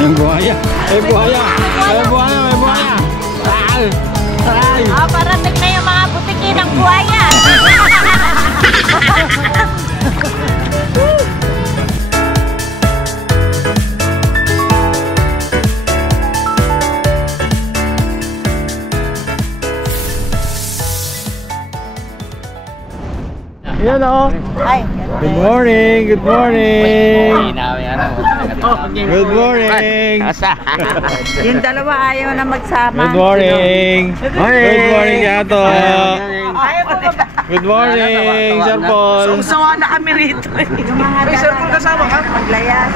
Yung buhaya. May buhaya. May buhaya. May buhaya. Ay! Ay! Oh, parating na yung mga butiki ng buhaya. Yan o. Ay, Good morning. Good morning. Good morning. yung dalawa ayaw na magsama. Good morning. Good morning, Yato. Good morning, Sir Paul. Sawa na kami rito. Yung mga May Sir Paul kasama ka? maglayas.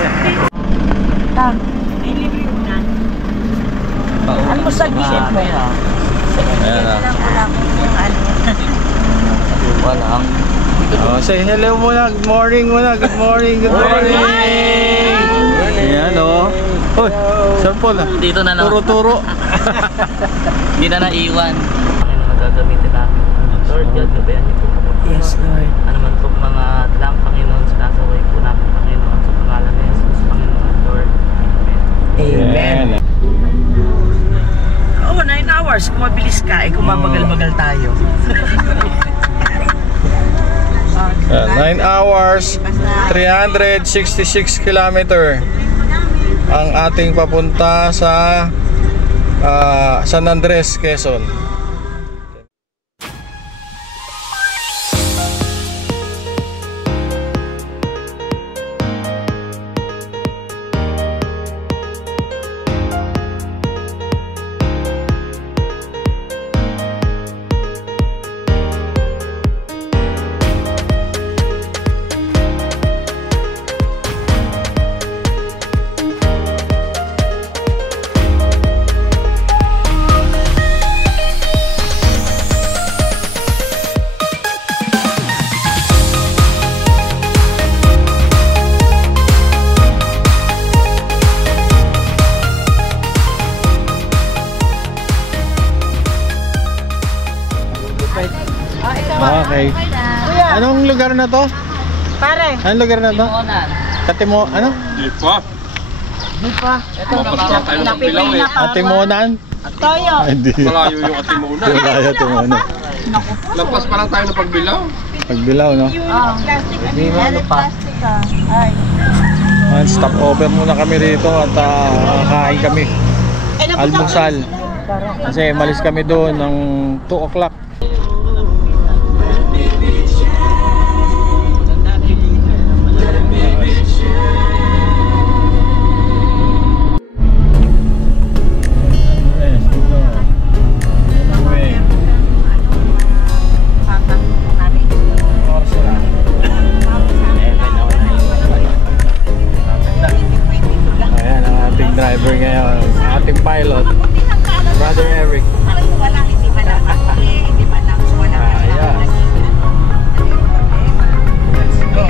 Tam, may libre unan. Ano mo sa gilid mo? Ayan na. Yung ano. Walang. Oh, say hello muna. Good morning muna. Good morning. Good morning. Ayan o. Hoy, Sir Paul ah. Dito na naman. Turo-turo. Hindi na naiwan. Ano na gagamitin namin? Lord, gagabayan niyo po kami. Yes, Lord. Ano man po mga talang Panginoon, sinasaway po namin Panginoon sa pangalan ni Jesus, Panginoon, Lord. Amen. Amen. Oo, 9 hours. Kung mabilis ka, kung mabagal-bagal tayo. 9 hours, 366 kilometer ang ating papunta sa San Andres, Quezon. Okay. Anong lugar na to? Pare. Anong lugar na to? Katimo, ano? Lipa. Ito napipili na pa. Atimonan? Toyo. Hindi. Malayo yung Atimonan. Malayo Atimonan. Lampas pa lang tayo ng Pagbilaw. Pagbilaw, no? Plastic. Plastic ka. Ay. Stop over muna kami rito at kain kami. Almusal. Kasi malis kami doon ng 2 o'clock. Driver ngayon, ating pilot, Brother Eric. Walang hindi pa lang. Hindi pa lang. Ayan. Let's go.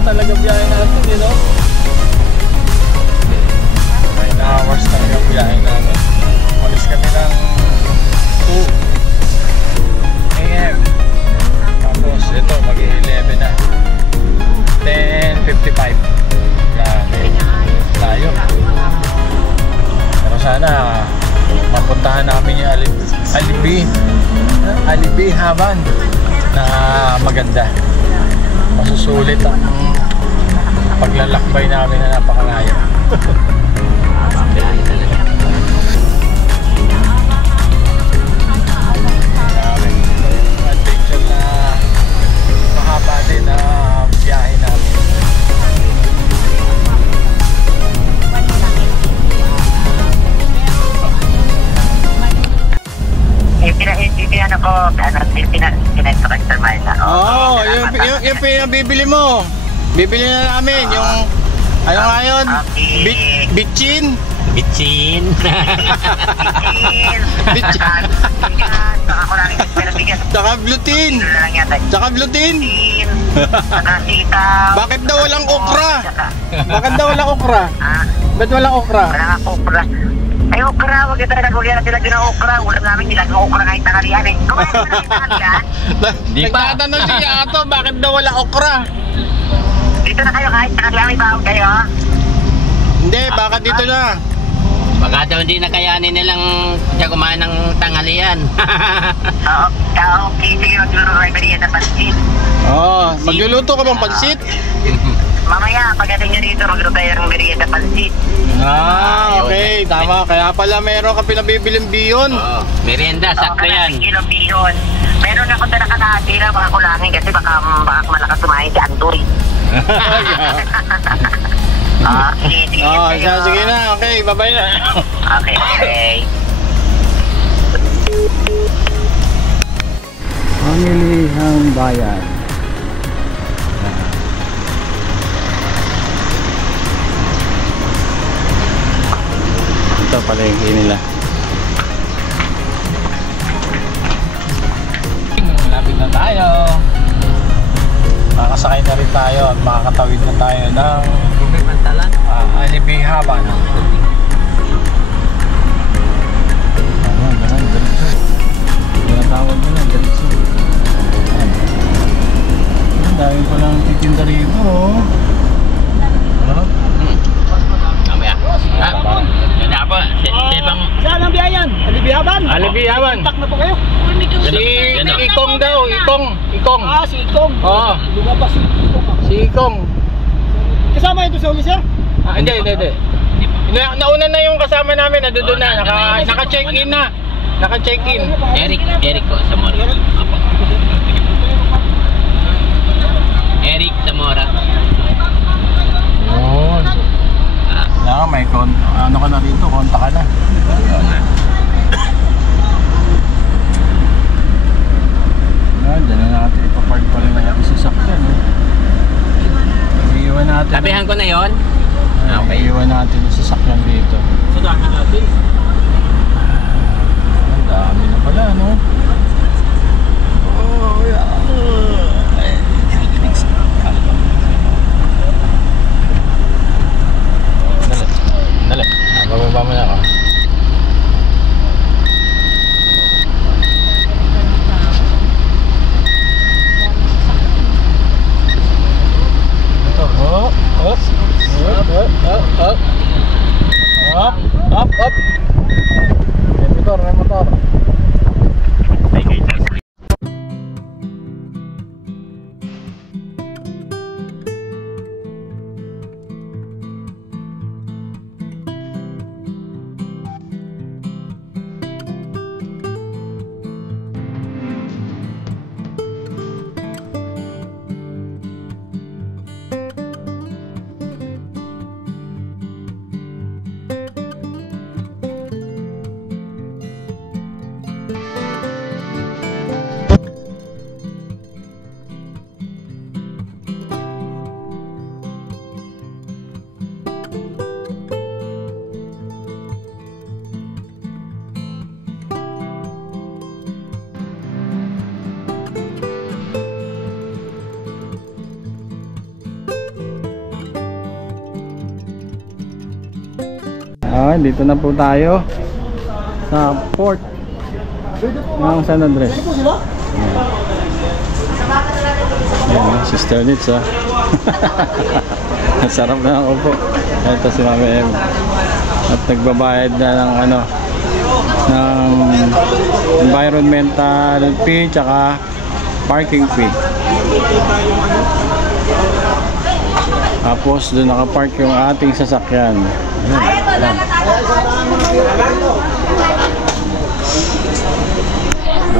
Talaga biyahe natin, you know? 9 hours talaga biyahe natin. Malis kami ng 2 AM. Tapos ito, mag-11 na. 10:55. Yan, layo. Pero sana mapuntahan namin yung Alibi Haban na maganda. Masusulit ang paglalakbay namin na napakalayo. Adventure na mahaba din na biyahe namin. Pinag ko kay Sir Marla. Oo, yung pinabibili mo. Bibili na namin yung ano nga yun? Bitchin? Bitchin. Bitchin. ako lang yung pinabigat. Tsaka glutin. Ano lang yata. Tsaka glutin. Tin, saka sitaw. Bakit daw walang okra? Saka- Bakit daw walang okra? Ah, Ba't walang okra? wala nga okra. Ay, okra, wag na talaga. Huwag na talaga ng okra. Ulam namin nilang okra kahit tanghalian eh. Kumain mo na yung tanghalian. Di pa. Nagtatanong si Ato, bakit daw wala okra? Dito na kayo kahit tanghalian may bawang kayo. Hindi, baka dito na. Baka daw hindi nakayanin nilang siya kumain ng tanghalian. Oo, okay. Sige, magluluto kayo merienda pansit. Oo, magluluto ka bang pansit? Mamaya, pagdating nyo dito, magluto tayo ng merienda pansit. Ah, okay, tama. Kaya pala meron ka pinabibiling biyon. Oo, merienda, sakto yan. Kilong biyon. Meron ako na nakatira, baka kulangin kasi baka malakas tumahin si Andoy. Okay, sige Oh, kayo. sige na. Okay, bye-bye na. Okay, okay. Pamilihang bayan. Ito pala yung nila. Malapit na tayo. Makakasakay na rin tayo at makakatawid na tayo ng Pantalan. Alibihaban. Ganun, diretso. Tinatawag mo na, diretso. Ang dami pa lang titinda rito, oh. Mamaya. Yan na po. Ibang... Saan ang biyayan? Alibihaban? Alibihaban. Tak na po kayo? Si Ikong daw, Ikong. Ah, si Ikong. Oo. Lumabas si Ikong. Si Ikong. Kasama ito sa uli, sir? Hindi. Nauna na yung kasama namin, nandoon na, naka-check-in na. Naka-check-in. Eric po, Zamora. Apo. Eric Zamora. Yun. Kailangan may ano ka na rito, konta ka na. Diyan na natin ipapark pa rin na sasakyan. Iiwan natin. Sabihan ko na yon. Okay. Iiwan natin yung sasakyan dito. Sa dami natin. Ang dami na pala, no? Oh, yeah. Dali. Bababa mo na ako. Ito. Up. May motor. Dito na po tayo sa port ng San Andres. Ayan, Sister Nits, ah. Ang sarap na ako po. Ito si Mami M. At nagbabayad na ng ng environmental fee tsaka parking fee. Tapos doon nakapark yung ating sasakyan. Ayan.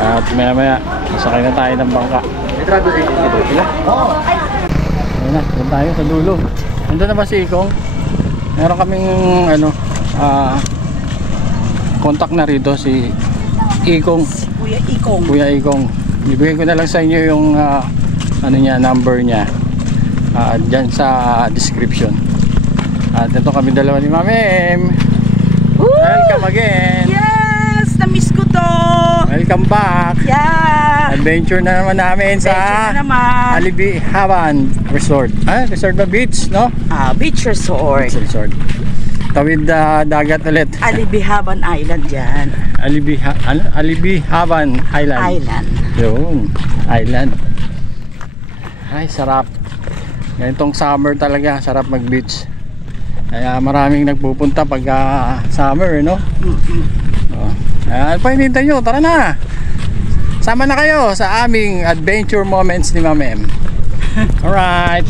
At maya masakay na tayo ng bangka. Ayan na, doon tayo sa dulo. Nandun na ba si Ikong? Meron kaming contact na rito, si Ikong. Kuya Ikong. Ibigay ko na lang sa inyo yung number niya dyan sa description. At ito kami dalawa ni Mami M. Welcome again. Yes! Na-miss ko to! Welcome welcome back. Yeah! Adventure na naman namin sa Adventure na naman. Alibihaban Resort. Resort na beach, no? Beach resort. Beach resort. Tawid dagat ulit. Alibihaban Island yan. Alibihaban Island. Island. Yun, island. Ay, sarap. Ganitong summer talaga, sarap mag-beach. Kaya maraming nagpupunta pag summer, no? Ano pa hinihintay nyo? Tara na! Sama na kayo sa aming adventure moments ni Ma'am M. Alright.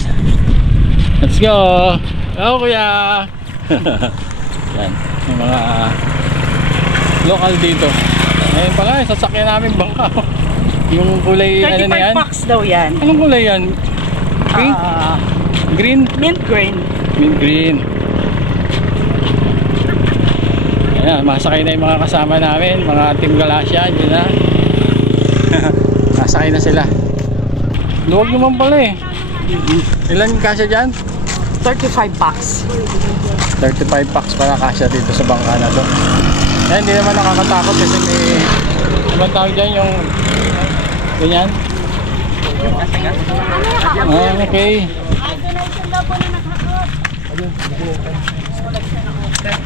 Let's go! Hello, kuya! Yan, yung mga local dito. Ngayon pala, sasakyan namin bangka. Yung kulay, ano na yan? 35 bucks daw yan. Anong kulay yan? Pink? Green? Mint green. Mint green. Ayan, masakay na yung mga kasama namin, mga Team Galasya, yun na. Masakay na sila. Luwag naman pala eh. Ilan kasya dyan? 35 bucks. 35 packs para kasya dito sa bangka na to. Ayan, hindi naman nakakatakot kasi may ibang tawag dyan yung ganyan. Okay.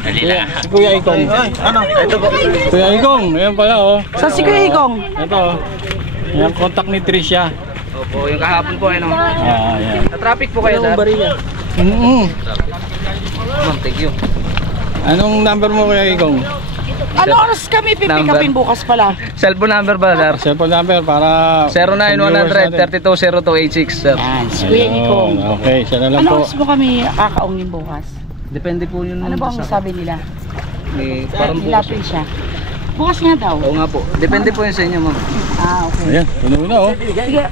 Si Kuya Ikong. Ano? Ito po. Kuya Ikong, ayan pala oh. Sa si Kuya Igong. Ito oh. Yung contact ni Tricia. Opo, yung kahapon po, ano? Ayan. Na-traffic po kayo, sir? Ma'am, thank you. Anong number mo, Kuya Ikong? Ano oras kami pipikapin bukas pala? Cellphone number ba, sir? Cellphone number para 09-100-320286, sir. Yan, si Kuya Igong. Okay, siya na lang Ano po. oras mo kami kakaungin bukas? Depende po yun. Ano ba ang sabi nila? Parang bukas. Ilapin siya. Bukas nga daw. Oo nga po. Depende po yun sa inyo, ma'am. Okay. Ayan, puno-una oh. Sige,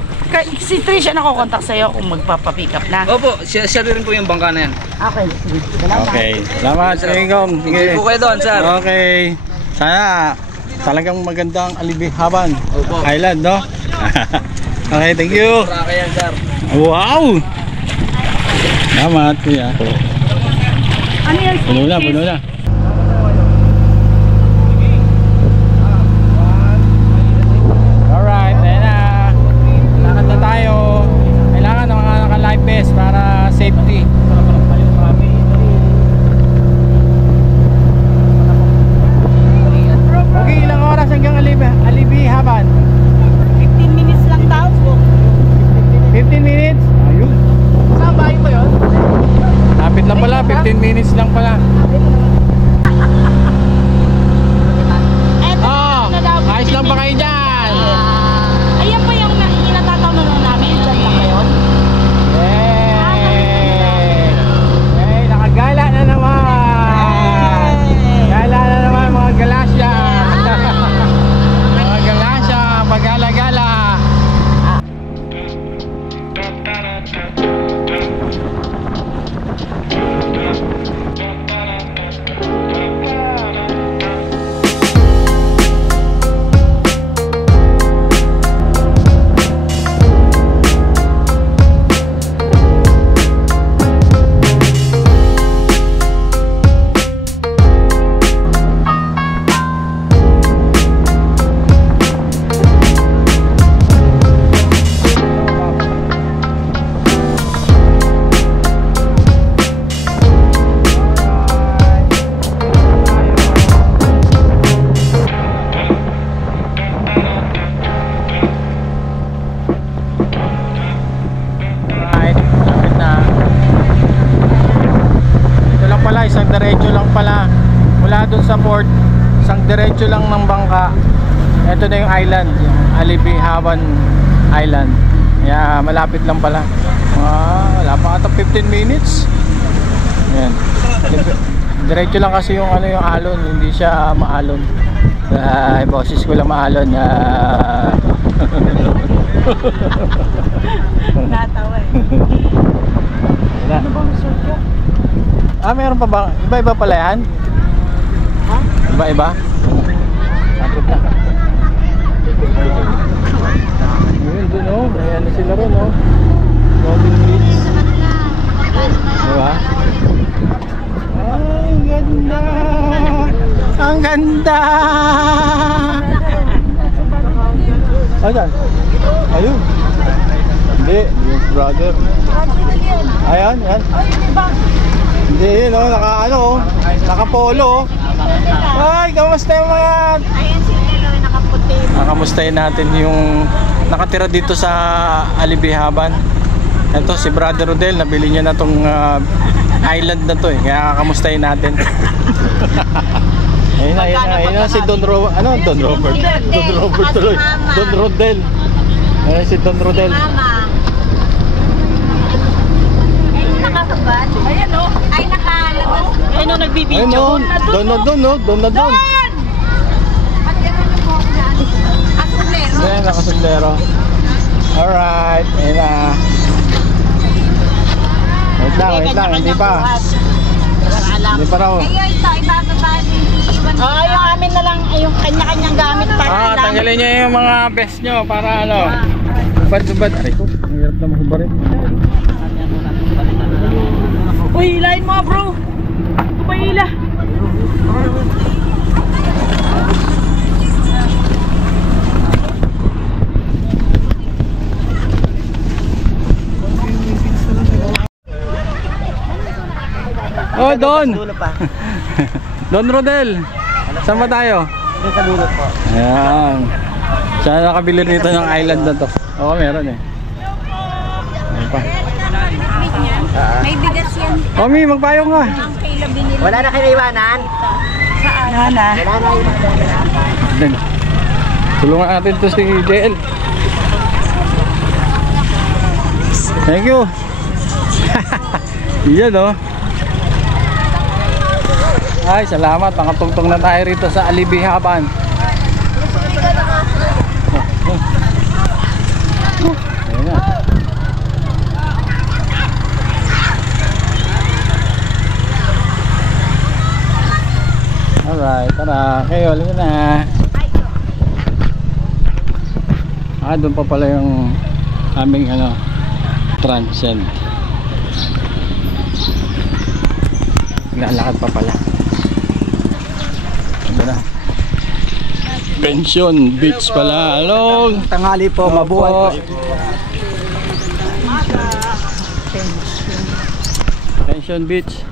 si Tricia nakokontak sa'yo kung magpapapick up na. Opo, siya rin po yung bangka na yan. Okay, sige. Salamat. Okay, salamat sa Ikong. Sige po kayo doon, sir. Okay. Sana talagang magandang Alibihaban Opo. Island, no? Okay, thank you. Para kayo, sir. Wow! Salamat, kuya. Ano yan? Puno na. Alright, ayan na. Lakad na tayo. Kailangan ng mga naka-life vest para safety. Okay, ilang oras hanggang Alibihaban? 15 minutes lang daw. 15 minutes? Ayun. Saan bahay mo yun? Lapit lang pala, 15 minutes lang pala. Ayos lang ba kayo dyan? Ayan pa yung natatawanan namin. Diyan lang ba yun? Hey, nakagala na naman. Gala na naman mga galasya. Mga galasya, pagala-gala. Isang diretso lang pala mula dun sa port, isang diretso lang ng bangka. Ito na yung island, yung Alibihaban Island. Kaya malapit lang pala. Wala pa ata 15 minutes. Ayan. Diretso lang kasi yung ano, yung alon, hindi siya maalon. Boses ko lang maalon. Natawa eh. Wala. Ano bang resort yun? Meron pa ba? Iba-iba pala yan? Ha? Iba-iba? Sakit na. Ayun, dun o. Ayan na sila ron o. Floating bridge. Diba? Ay, ang ganda! Ang ganda! Ayan. Ayun. Hindi, yung brother. Ayan, ayan. Hindi, yun o, naka-polo. Ay, kamusta yung mga... Ayan si Lelo, nakaputi. Nakamustahin natin yung nakatira dito sa Alibihaban. Ito si Brother Rodel, nabili niya na tong island na to eh. Kaya kakamustahin natin. Ayun na si Don Robert. Ano? Don Robert. Don Robert tuloy. Don Rodel. Ayun si Don Rodel. Mama. Ayun, nakakabad. Ayan o. Ay, nakalabas. Ayun o, nagbibideo. Ayun o. Don na don, no? Don na don. At gano'n mo. Asulero. Ayan, nakasundero. Alright. Ayun na. Wait lang. Hindi pa. Hindi pa raw. Ayun, ito, ibababa din. Yung amin na lang, yung kanya-kanyang gamit para lang. Tanggalin niyo yung mga best nyo para ano. Subad. Aray ko, ang hirap na mahubarin. Uy, hilahin mo bro. Ito ba hila? Oh, Don! Don Rodel! Saan ba tayo? Sa dulo po. Ayan. Saan nakabili nito ng island na to? Oo, meron eh. Ayan pa. May bigas yan. Omi, magpayong ka. Ang kilo binili. Wala na kayo iwanan? Saan? Wala na. Wala na iwanan. Then, tulungan natin to si JL. Thank you. Yan oh. Ay, salamat. Nakatungtong na tayo rito sa Alibihaban. Ayan na. Alright, tara. Kayo, halika na. Doon pa pala yung aming transcend. Nalakad pa pala. Ito na. Pension Beach pala. Hello. Tanghali po, mabuhay. Pension Beach.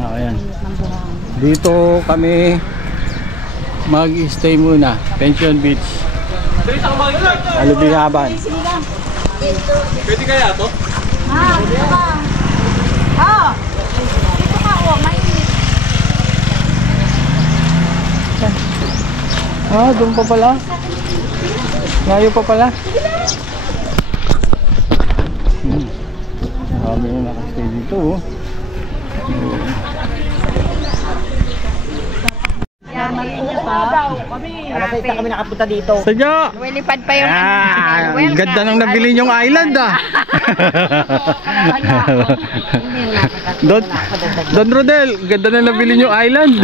Ayan. Dito kami mag-stay muna. Pension Beach. Alibihaban. Pwede kaya to? Dito ka. Dito ka, mainit. Doon pa pala. Layo pa pala. Marami na nakastay dito oh. Alas 6 na kami nakapunta dito. Sadya! Lumilipad pa yung Ang ganda nang nabili yung island ah. Don Rodel, ganda nang nabili yung island.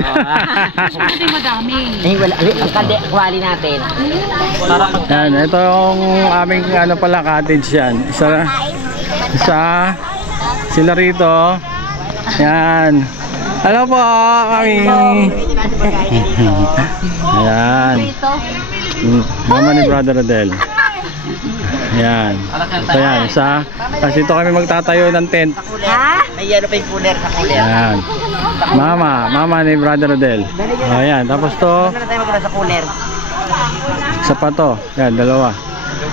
Eh, wala. Ang kwali natin. Yan, ito yung aming pala cottage yan. Isa sila rito. Yan. Hello po, kami. Ayan. Mama ni Brother Rodel. Ayan. Ito yan, isa. Kasi ito kami magtatayo ng tent. Ha? May yellow pa yung cooler sa cooler. Ayan. Mama ni Brother Rodel. Ayan, tapos to, Ano na tayo magkala sa cooler? isa pa to. Ayan, dalawa.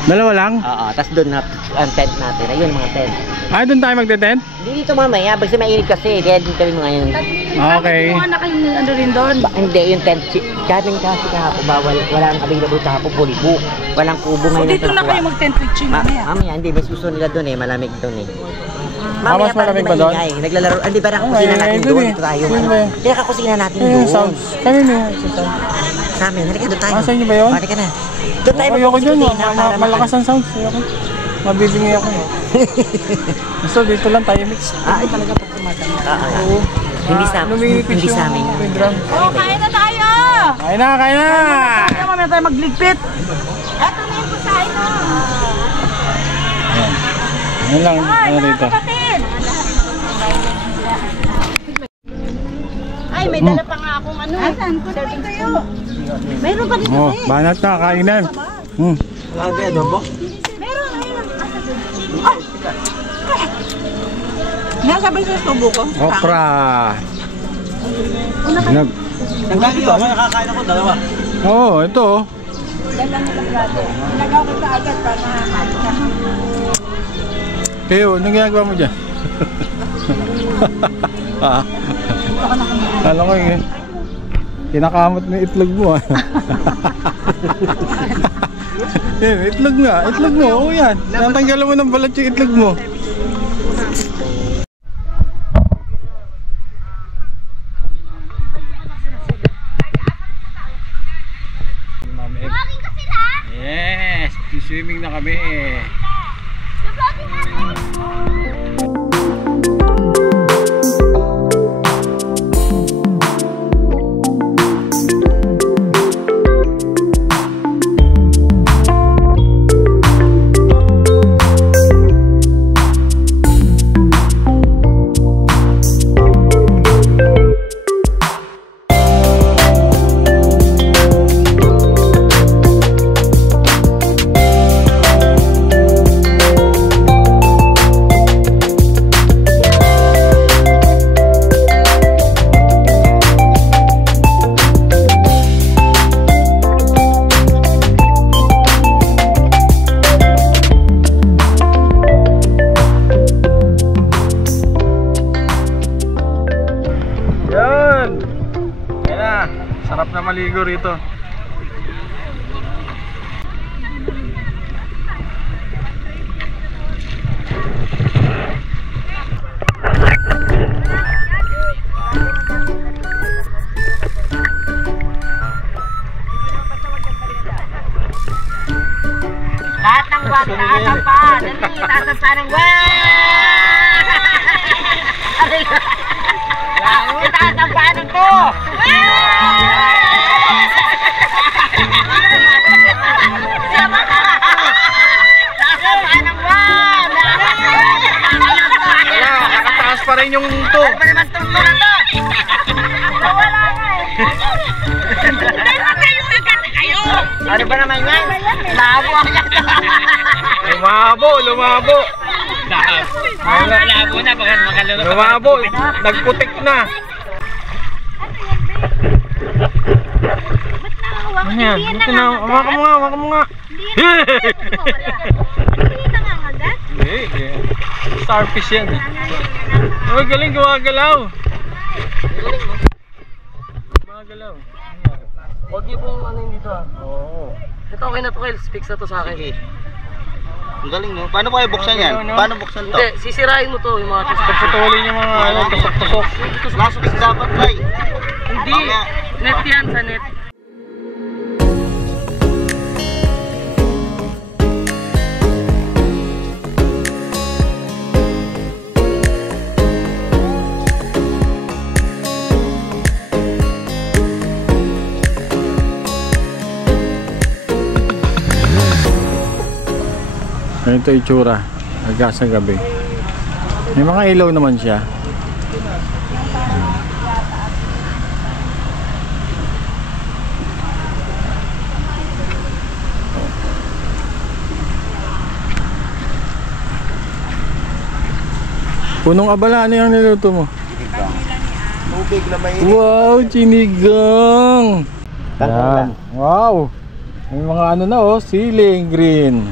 Dalawa lang? Oo, tapos doon na ang tent natin. Ayun mga tent. Ay, doon tayo magte-tent? Hindi dito mamaya, basta mainit kasi. Kaya din kami mga yun. Okay. Ano rin doon? Hindi, yung tent. Kaming kasi kahapon, bawal. Walang available kahapon, fully book. Walang kubo ngayon. Dito na kayo mag-tent pitching mamaya. Mamaya, hindi. May suso nila doon eh. Malamig doon eh. Mas malamig ba doon? Naglalaro. Hindi ba nakakusina natin Ay, doon? ay, Dito tayo. yun ba? Kaya kakusina natin Yung doon. sounds. Kami na yung sounds. Sa amin, halika doon tayo. Sa inyo ba yun? Halika na. Doon tayo Ayoko dyan, magkukusina para malakas ang sounds. Ayoko. Mabibingi ako. Gusto, dito lang tayo mix. Ay, talaga pag tumatama. Oo. Hindi sa Lumilipis hindi sa amin. yung drum. Oh, kain na tayo! Kain na! Kaya mamaya tayo magligpit. Eto na yung pusahin mo. Yan lang, rito. Kapatid! Ay, may dala pa nga akong ano. Asan? Kunin kayo. Mayroon pa dito Oh, banat na, kainan. Lagi adobo. Nasabi sa tubo ko. Okra. Nagkakain ito, nakakain ako dalawa. Oo, ito. Nagaw ko sa agad para makakain ka. Kayo, anong ginagawa mo dyan? Alam ko yun. Kinakamot mo yung itlog mo ah. Yan, itlog nga, itlog mo. Oo yan. Natanggalan mo ng balat yung itlog mo. Yes, swimming na kami. Sarap na maligo rito. Lahat ng buwan, tatampa. Dali, tatampa ng buwan. Tatampa ng to. Nakataas pa rin yung to. Ano ba naman yan? Labo ang yan. Lumabo. Labo na, baka makalunod. Lumabo, nagputik na. Ano yan? Ito na, hawakan mo nga. Hindi nangangagat? Hindi. Starfish yan eh. Oh, galing, gumagalaw. Gumagalaw. Huwag niyo pong ano yun dito ah. Oo. Ito okay na to, Kyle. Fix na to sa akin. Ang galing no? Paano kaya buksan yan? Paano buksan to? Hindi, sisirain mo to yung mga Pagputulin yung mga ano, tusok-tusok. Lasok dapat try. Hindi, net yan sa net. Ganito itsura hanggang sa gabi. May mga ilaw naman siya. Punong abala, ano yung niluto mo? Tubig na may Wow, sinigang! Yan. Wow! May mga ano na oh, ceiling green.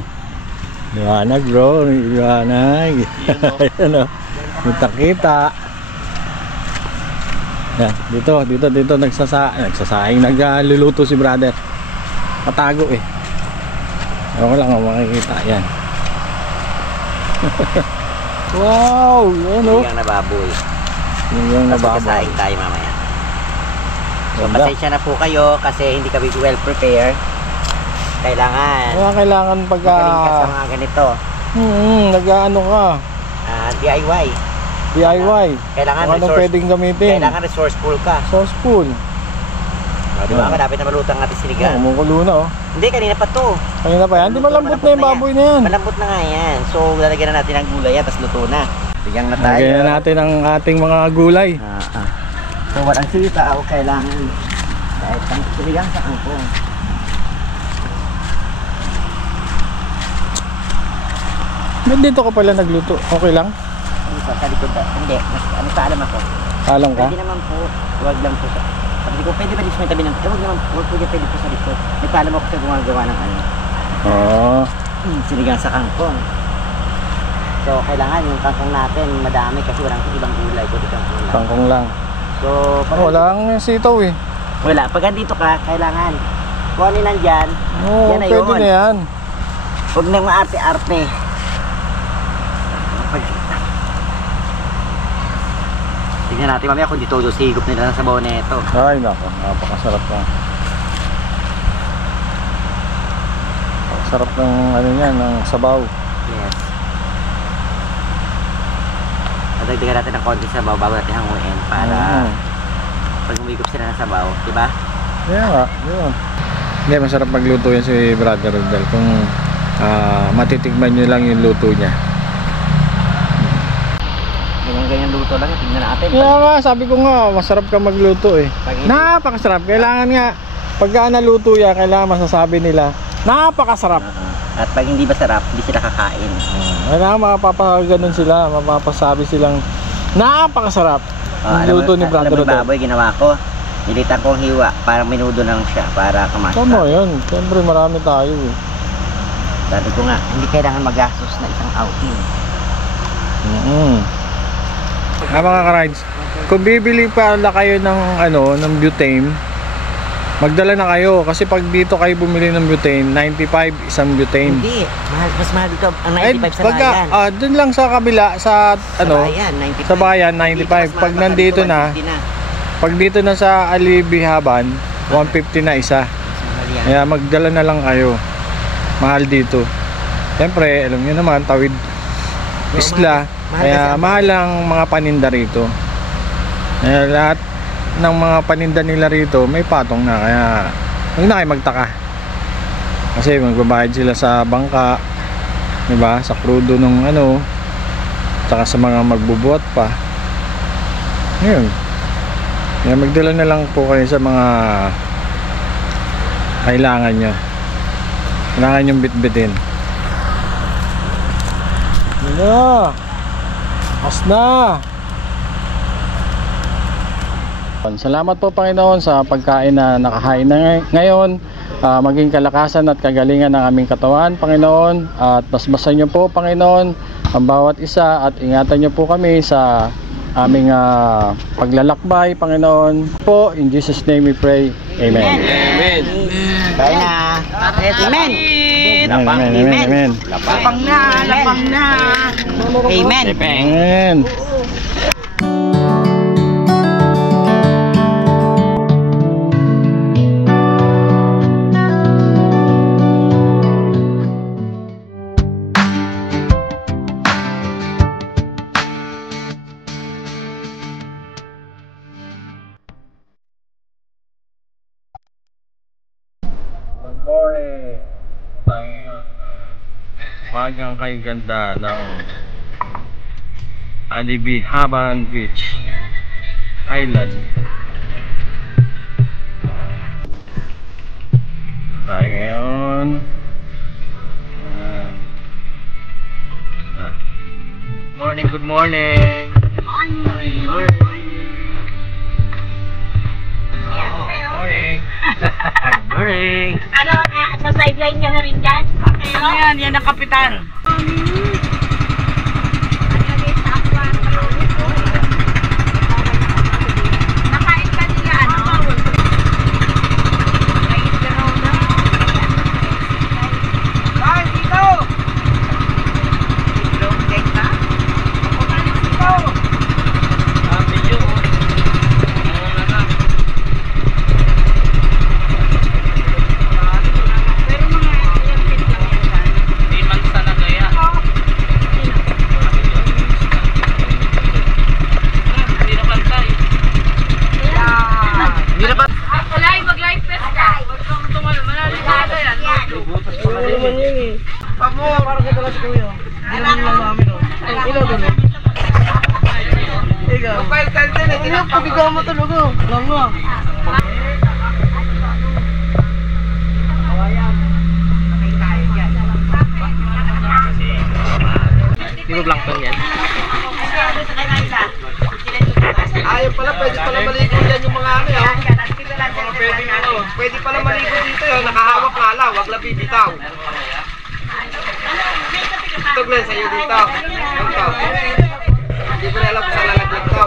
Liwanag bro, liwanag. Ayan o, kita. Yan, dito nagsasaing, nagluluto si brother. Patago eh. Ako lang ang makikita, yan. Wow, yan o. Sinigang na baboy. Sinigang na baboy. Sasaing tayo mamaya. So pasensya na po kayo kasi hindi kami well prepared. Kailangan pagka magaling ka sa mga ganito. nag-ano ka? DIY. Kailangan Kung anong pwedeng gamitin. Kailangan resourceful ka. Sauceful. Di ba? Malapit na malutang ating sinigang. Kumukulo na oh. Hindi, kanina pa to. Kanina pa yan? Di malambot na yung baboy na yan. Malambot na nga yan. So lalagyan na natin ang gulay yan, tapos luto na. Bigyan na tayo. Lagyan na natin ang ating mga gulay. So walang sitaw, kailangan kahit ang sinigang sa angkong. Ba't dito ka pala nagluto? Okay lang? Dito, sa likod. Hindi, mas, ano sa alam ako. Alam ka? Pwede naman po, huwag lang po sa... Sabi ko, pwede ba dito may tabi ng... huwag naman, huwag po dyan pwede po sa likod. May paalam ako sa gumagawa ng ano. Oo. Sinigang sa kangkong. So, kailangan yung kangkong natin madami kasi walang ibang gulay. Pwede kangkong lang. Kangkong lang. So, pag Wala ang sitaw eh. wala. Pag andito ka, kailangan. Kung ano nandyan, Oo, yan na pwede yun. na yan. Huwag nang maarte-arte. Tignan natin mamaya kung dito sigop nila ng sabaw na ito. Ay, nako. Napakasarap na. Napakasarap ng ano niyan, ng sabaw. Yes. Nadagdagan natin ng konti sabaw bago natin hanguin para pag umigop sila ng sabaw, diba? Kaya nga, yun. Hindi, masarap magluto yan si Brother Rodel kung matitigman nyo lang yung luto niya. Ganyan luto lang, tingnan natin. Kaya nga, sabi ko nga, masarap ka magluto eh. Pag- Napakasarap. Kailangan nga, pagka naluto yan, kailangan masasabi nila, napakasarap. At pag hindi masarap, hindi sila kakain. Kailangan mapapaganon sila, mapapasabi silang, napakasarap. Yung luto ni Brother Alam mo, Rodel. baboy, ginawa ko. Nilitan kong hiwa, parang minudo lang siya para kamasya. Tama yun. Siyempre marami tayo eh. Sabi ko nga, hindi kailangan magastos na isang outing. Mga ka-rides, kung bibili pala kayo ng ano, ng butane, magdala na kayo kasi pag dito kayo bumili ng butane, 95 isang butane. Hindi, mas mahal dito ang Ay, 95 sa pagka, bayan. dun lang sa kabila sa ano, Bayan, 95. sa bayan Dito, 95. mas Pag mahal nandito dito, na, 150 na. pag dito na sa Alibihaban, 150 na isa. Mas mahal yan. Kaya magdala na lang kayo. Mahal dito. Siyempre, alam niyo naman, tawid isla. Mahal Kaya kasi- mahal ang mga paninda rito. Kaya lahat ng mga paninda nila rito may patong na. Kaya huwag na kayo magtaka. Kasi magbabayad sila sa bangka, diba? Sa krudo nung ano, tsaka sa mga magbubuhat pa. Ngayon. Kaya magdala na lang po kayo sa mga kailangan nyo. Kailangan yung bitbitin. Ano? Mas na! Salamat po Panginoon sa pagkain na nakahain na ngayon. Maging kalakasan at kagalingan ng aming katawan, Panginoon. At basbasan niyo po, Panginoon, ang bawat isa at ingatan niyo po kami sa aming paglalakbay, Panginoon. Po, in Jesus' name we pray. Amen. Amen. Kaya na. Amen. Amen. Lapang na, lapang na. Amen. Amen. Good morning. Magang kay ganda ng Alibihaban Beach Island. Tayo ngayon. Morning, good morning. Morning. Morning. Ano, sa sideline niya na rin dyan? Ano yan? Yan ang kapitan. Nakain ka nila, ano? Ay, dito! Long take na? Dito! Video. Pero mga ilang feet lang yan dyan. Di man talaga yan. Hindi na pantay. Hindi na pantay. Live, mag-live fest ka. Malalim talaga yan. kangkong yan. Ayaw pala, pwede pala maligo dyan yung mga ano yun. Pwede pala maligo dito yun, nakahawak nga lang, wag lang bibitaw. Ito Glenn, sa'yo dito. Ito. Hindi ko na alam kung saan lalaglag to.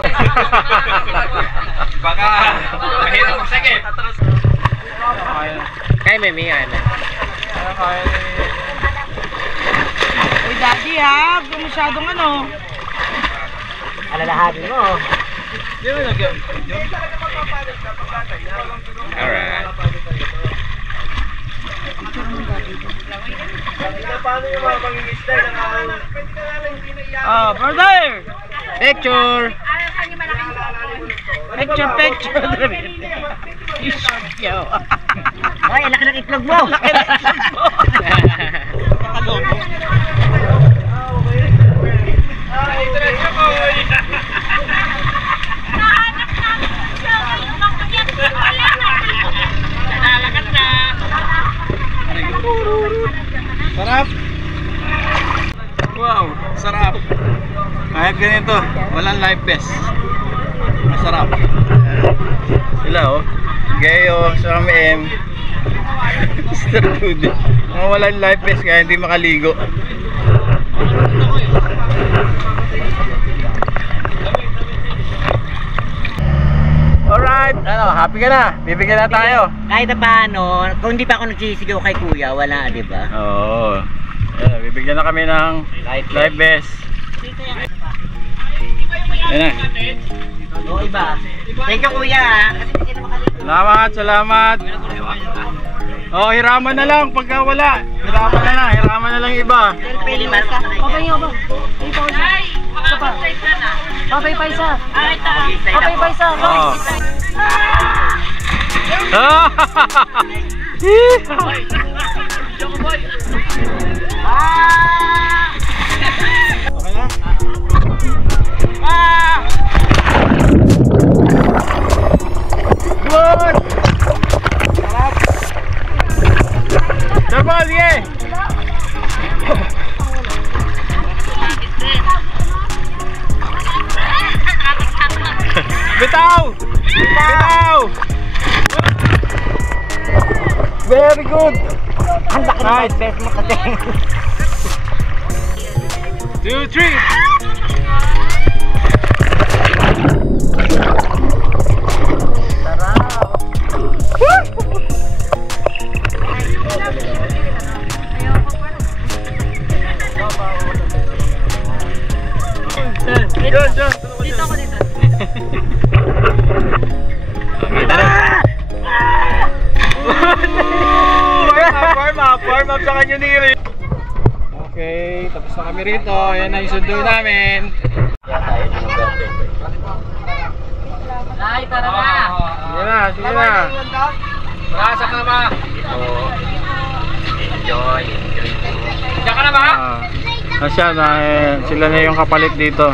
Baka mahirap magsakit. Kaya may minga na. Uy, daddy ha, huwag masyadong ano. Alalahanin mo. Alright. Paano yung mga pangingisda na Oh, brother! Picture! Picture! Yo. Ay, laki ng itlog mo. Laki na itlog mo. Nakaloko. Sarap! Wow, sarap! Kahit ganito, walang life vest. Masarap. Sila oh. Gayo, Sam M. Mr. Rudy. Mga walang life vest kaya hindi makaligo. Alright, ano, happy ka na? Bibigyan na tayo. Kahit na paano, kung hindi pa ako nagsisigaw kay kuya, wala, di ba? Oo. Ayan, bibigyan na kami ng life vest. Ayan na. Oo, iba. Thank you kuya. Kasi hindi sila makaligo. Salamat, salamat. Oh, hiraman na lang pagka wala. Hiraman na lang iba. Pili ba? Papay ba? Papay pa isa. Papay pa isa. Oh. Okay na? Good! Sarap! Sarap, sige! Bitaw! Bitaw! Very good! Ang laki ng life vest mo kasi. 2, 3! Dito ako dito. Warm up sa kanyo ni Iri. Okay, tapos na kami rito. Ayan na yung sundo namin. Ay, tara na! Sige na, sige na. Marasa ka na ba? Enjoy! Diyan ka na ba? Asya na, sila na yung kapalit dito.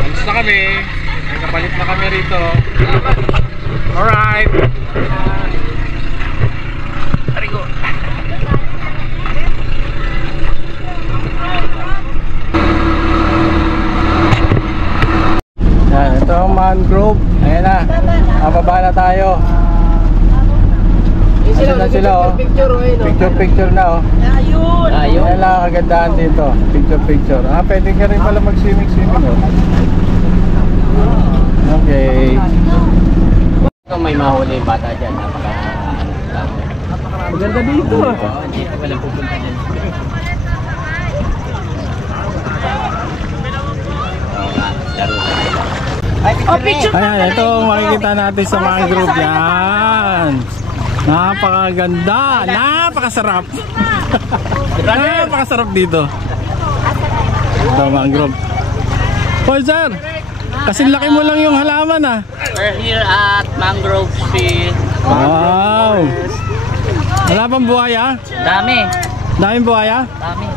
Alis na kami. May kapalit na kami rito. Alright. Arigo! Yan, ito ang mangrove. Ayan na. Mababa na tayo. Ayan na sila oh. Picture na oh. Ayun. Ayan lang ang kagandahan dito. Picture. Ah, pwede ka rin pala mag-swimming oh. Okay. Kung may mahuli bata dyan, napaka... Maganda dito ah. Dito pala pupunta dyan. Oh, picture. Ayan, ito ang makikita natin sa mangrove yan. Napakaganda, napakasarap. Napakasarap dito. Ito mangrove. Hoy sir, kasi laki mo lang yung halaman ah. We're here at Mangrove Sea. Wow. Wala pang buhaya? Dami! Daming buhaya? Dami!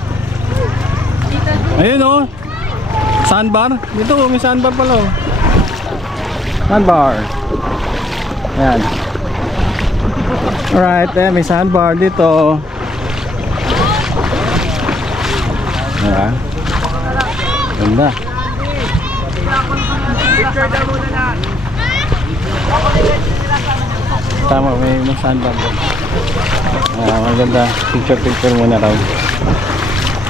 Ayun oh. Sandbar. Dito may sandbar pala oh. Sandbar. Ayan. Alright, may sandbar dito. Ayan. Ganda. Tama, may sandbag doon. Maganda. Picture muna raw.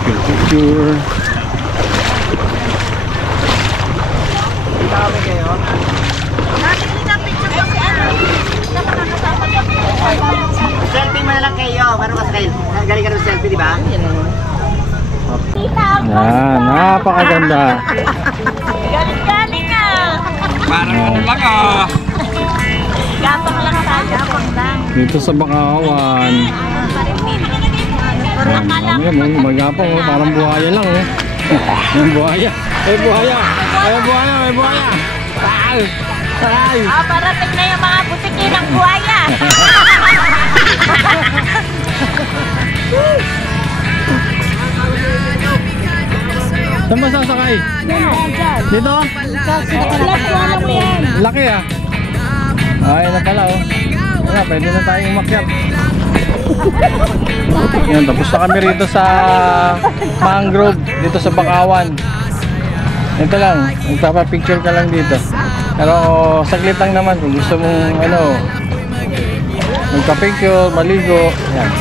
Picture. Selfie mo na lang kayo. Meron ka sa kayo. Galing ka ng selfie, di ba? Napakaganda. Galing-galing ah. Parang ano lang ah. Gapang lang tayo. Gapang lang. Dito sa Bakawan. May magapang, oh. Parang buhaya lang, oh. May buhaya. May buhaya. May buhaya. May buhaya. Ay! Ay! Parating na yung mga butiki ng buhaya. Saan ba sasakay? Dito? Laki ah. Ay, na pala, oh. Wala, pwede na tayong umakyat. Yan, tapos na kami rito sa mangrove, dito sa Bakawan. Ito lang, magpapapicture ka lang dito. Pero saglit lang naman kung gusto mong magpa-picture, maligo. Yan.